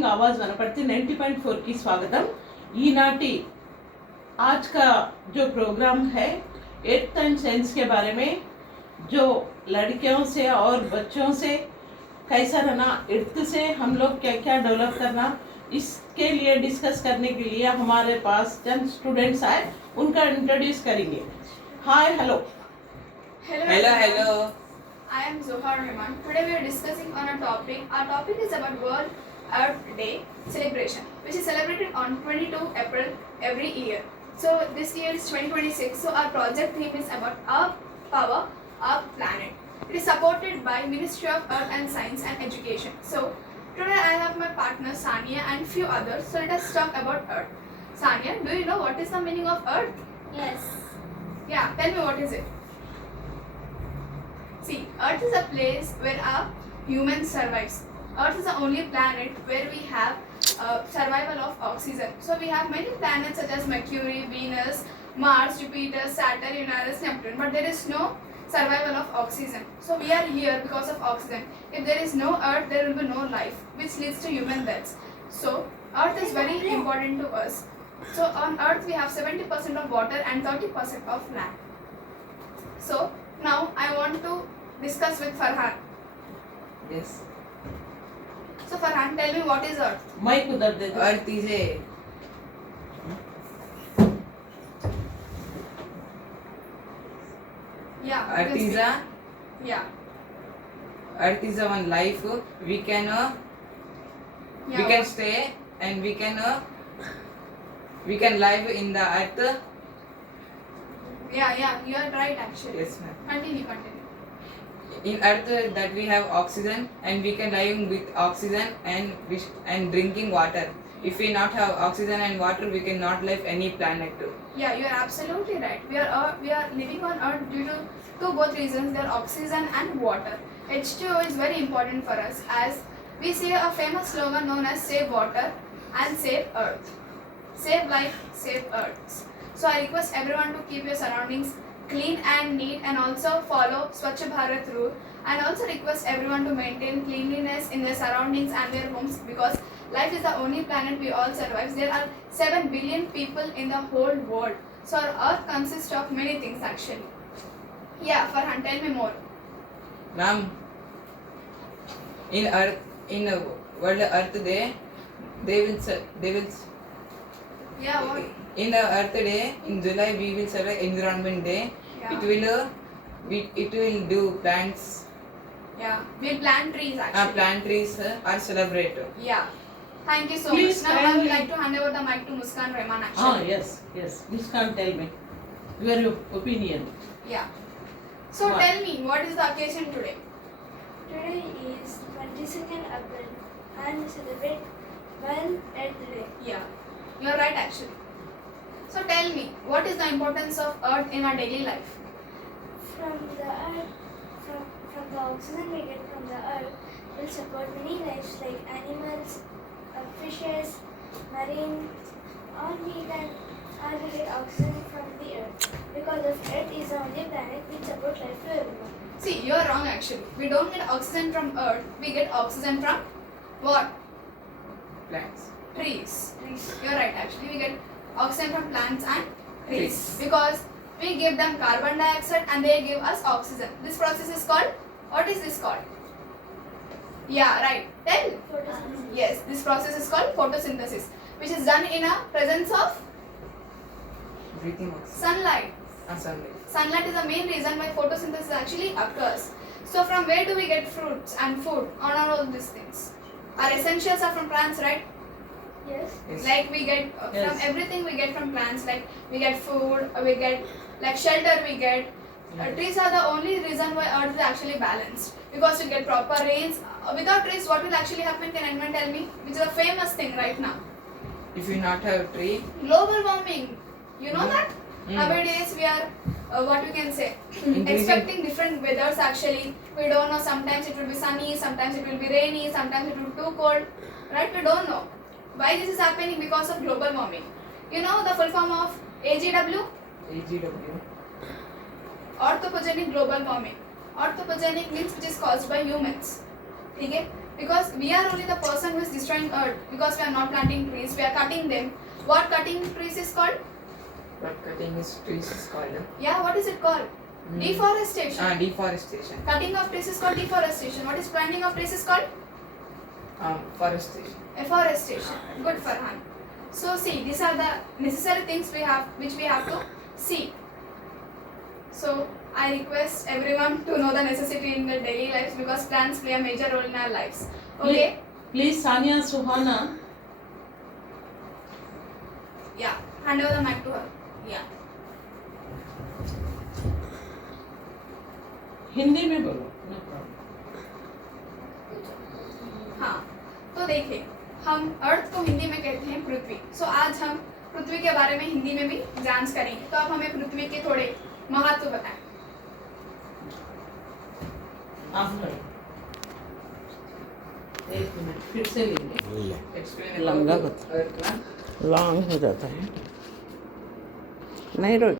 Morning आवाज వనపడితే 90.4 की स्वागतम ఈనాటి आज का जो प्रोग्राम है एर्थ एंड साइंस के बारे में जो लड़कियों से और बच्चों से कैसा रहना एर्थ से हम लोग क्या क्या डेवलप करना इसके लिए डिस्कस करने के लिए हमारे पास चंद स्टूडेंट्स आए उनका इंट्रोड्यूस करेंगे। Hi hello Hello. I am Zohar Rahman. Today we are discussing on a topic. Our topic is about World Earth Day celebration, which is celebrated on 22 April every year. So this year is 2026. So our project theme is about Earth Power, Earth Planet. It is supported by Ministry of Earth and Science and Education. So today I have my partner Sania and few others. So let us talk about Earth. Sania, do you know what is the meaning of Earth? Yes. Yeah, tell me what is it? See, Earth is a place where a human survives. Earth is the only planet where we have survival of oxygen. So we have many planets such as Mercury, Venus, Mars, Jupiter, Saturn, Uranus, Neptune. But there is no survival of oxygen. So we are here because of oxygen. If there is no Earth, there will be no life, which leads to human deaths. So Earth is very important to us. So on Earth we have 70% of water and 30% of land. So now I want to discuss with Farhan. Yes. So Farhan, tell me what is Earth? Mic उधर दे दो। Earth is a Yeah. you Earth can is speak. a Yeah. Earth is a one life. We can Yeah. stay and we can live in the earth. Yeah. You are right actually. Yes, ma'am. Continue. In earth that we have oxygen and we can live with oxygen and drinking water. If we not have oxygen and water, we cannot live any planet too. Yeah, you are absolutely right. We are living on Earth due to two both reasons. There are oxygen and water. H2O is very important for us as we say a famous slogan known as Save Water and Save Earth. Save life, save Earth. So I request everyone to keep your surroundings clean and neat and also follow Swachh Bharat rule, and also request everyone to maintain cleanliness in their surroundings and their homes because life is the only planet we all survive. There are 7 billion people in the whole world. So our Earth consists of many things actually. Yeah, Farhan, tell me more. Ma'am, in World Earth Day, they will Yeah, what? in the Earth Day in July we will celebrate Environment Day. Yeah. It will do plants. Yeah, we'll plant trees actually. Plant trees are celebrate. Yeah. Thank you so Please much. Now I would kindly- like to hand over the mic to Muskan Rahman हाँ actually. yes Muskan tell me your opinion। Yeah. So What? tell me, what is the occasion today? Today is 22nd April and we celebrate World Earth Day. Yeah, you're right actually. So tell me, what is the importance of Earth in our daily life? From the earth, from the oxygen we get from the earth will support many lives like animals, fishes, marine, or we get oxygen from the earth because of earth is the only planet which support life to everyone. See, you're wrong actually. We don't get oxygen from Earth, we get oxygen from what? Plants. Trees. You're right actually. We get oxygen from plants and trees Trees. because we give them carbon dioxide and they give us oxygen. This process is called, what is this called? Yeah, right. Tell. Photosynthesis. Yes, this process is called photosynthesis, which is done in a presence of Breathing oxygen. sunlight. Sunlight. Sunlight is the main reason why photosynthesis actually occurs. So from where do we get fruits and food on all these things? Our essentials are from plants, right? Yes. Yes. Like we get Yes. from everything we get from plants. Like we get food, we get like shelter. We get trees are the only reason why Earth is actually balanced because you get proper rains. Without trees, what will actually happen? Can anyone tell me? Which is a famous thing right now. If you not have tree, Global warming. You know that? Mm. Nowadays we are what we can say Increasing. expecting different weathers actually. We don't know, sometimes it will be sunny, sometimes it will be rainy, sometimes it will be too cold, right? We don't know why this is happening because of global warming. You know the full form of AGW? AGW. Orthopogenic global warming. Orthopogenic means which is caused by humans. ठीक है? because we are only the person who is destroying earth because we are not planting trees, we are cutting them. What cutting trees is called? What cutting is trees is called? Yeah, what is it called? Deforestation. Deforestation. Cutting of trees is called deforestation. What is planting of trees is called? Forestation. Afforestation. Good, Farhan. So see, these are the necessary things which we have to see. So I request everyone to know the necessity in their daily lives because plants play a major role in our lives. Okay? Please, Sania Suhana. Yeah. Hand over the mic to her. Yeah. Hindi में बोलो, no problem. हाँ, तो देखिए, हम अर्थ को हिंदी में कहते हैं पृथ्वी. सो आज हम पृथ्वी के बारे में हिंदी में भी जांच करेंगे. तो आप हमें पृथ्वी के थोड़े महत्व बताएं. आप लो. एक मिनट फिर से लेंगे. Explain लंबा about बता. Earth, na? लॉन्ग हो जाता है. नहीं रोज